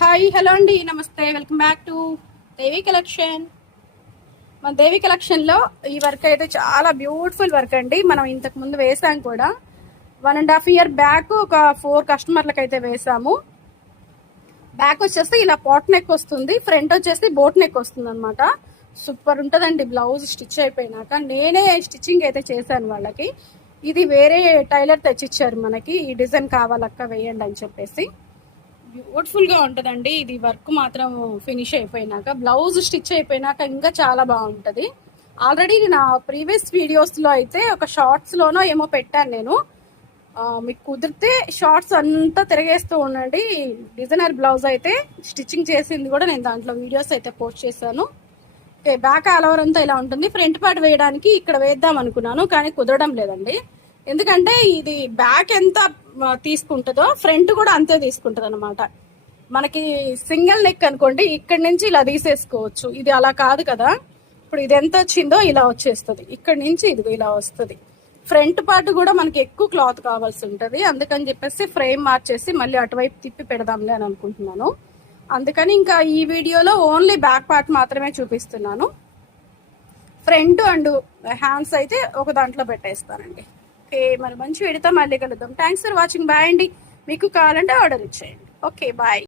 Hi hello అండి, నమస్తే, welcome back to Devi collection. మన దేవి కలెక్షన్లో ఈ వర్క్ అయితే చాలా బ్యూటిఫుల్ వర్క్ అండి. మనం ఇంతకు ముందు వేసాం కూడా. 1.5 year బ్యాక్ ఒక 4 కస్టమర్లకు అయితే వేసాము. బ్యాక్ వచ్చేసి ఇలా పాట్ నెక్ వస్తుంది, ఫ్రంట్ వచ్చేసి బోట్ నెక్ వస్తుంది అనమాట. సూపర్ ఉంటుందండి బ్లౌజ్ స్టిచ్ అయిపోయినాక. నేనే స్టిచ్చింగ్ అయితే చేశాను వాళ్ళకి. ఇది వేరే టైలర్ తెచ్చిచ్చారు మనకి, ఈ డిజైన్ కావాలక్క వేయండి అని చెప్పేసి. బ్యూటిఫుల్ గా ఉంటదండి ఇది వర్క్ మాత్రం. ఫినిష్ అయిపోయినాక బ్లౌజ్ స్టిచ్ అయిపోయినాక ఇంకా చాలా బాగుంటది. ఆల్రెడీ నా ప్రీవియస్ వీడియోస్ లో అయితే ఒక షార్ట్స్ లోనో ఏమో పెట్టాను నేను. మీకు కుదిరితే షార్ట్స్ అంతా తిరిగేస్తూ ఉండండి. డిజైనర్ బ్లౌజ్ అయితే స్టిచ్చింగ్ చేసింది కూడా నేను దాంట్లో వీడియోస్ అయితే పోస్ట్ చేశాను. ఓకే, బ్యాక్ ఆల్ ఓవర్ అంతా ఇలా ఉంటుంది. ఫ్రంట్ పార్ట్ వేయడానికి ఇక్కడ వేద్దాం అనుకున్నాను కానీ కుదరడం లేదండి. ఎందుకంటే ఇది బ్యాక్ ఎంత తీసుకుంటుందో ఫ్రంట్ కూడా అంతే తీసుకుంటుంది అనమాట. మనకి సింగిల్ నెక్ అనుకోండి, ఇక్కడి నుంచి ఇలా తీసేసుకోవచ్చు. ఇది అలా కాదు కదా. ఇప్పుడు ఇది ఎంత వచ్చిందో ఇలా వచ్చేస్తుంది, ఇక్కడి నుంచి ఇది ఇలా వస్తుంది. ఫ్రంట్ పార్ట్ కూడా మనకి ఎక్కువ క్లాత్ కావాల్సి ఉంటుంది. అందుకని చెప్పేసి ఫ్రేమ్ మార్చేసి మళ్ళీ అటువైపు తిప్పి పెడదాంలే అని అనుకుంటున్నాను. అందుకని ఇంకా ఈ వీడియోలో ఓన్లీ బ్యాక్ పార్ట్ మాత్రమే చూపిస్తున్నాను. ఫ్రంట్ అండ్ హ్యాండ్స్ అయితే ఒక దాంట్లో పెట్టేస్తానండి. ఓకే, మరి మంచి వీడియోతో మళ్ళీ కలుద్దాం. Thanks for watching. బాయ్ అండి. మీకు కావాలంటే ఆర్డర్ ఇచ్చేయండి. Okay, bye.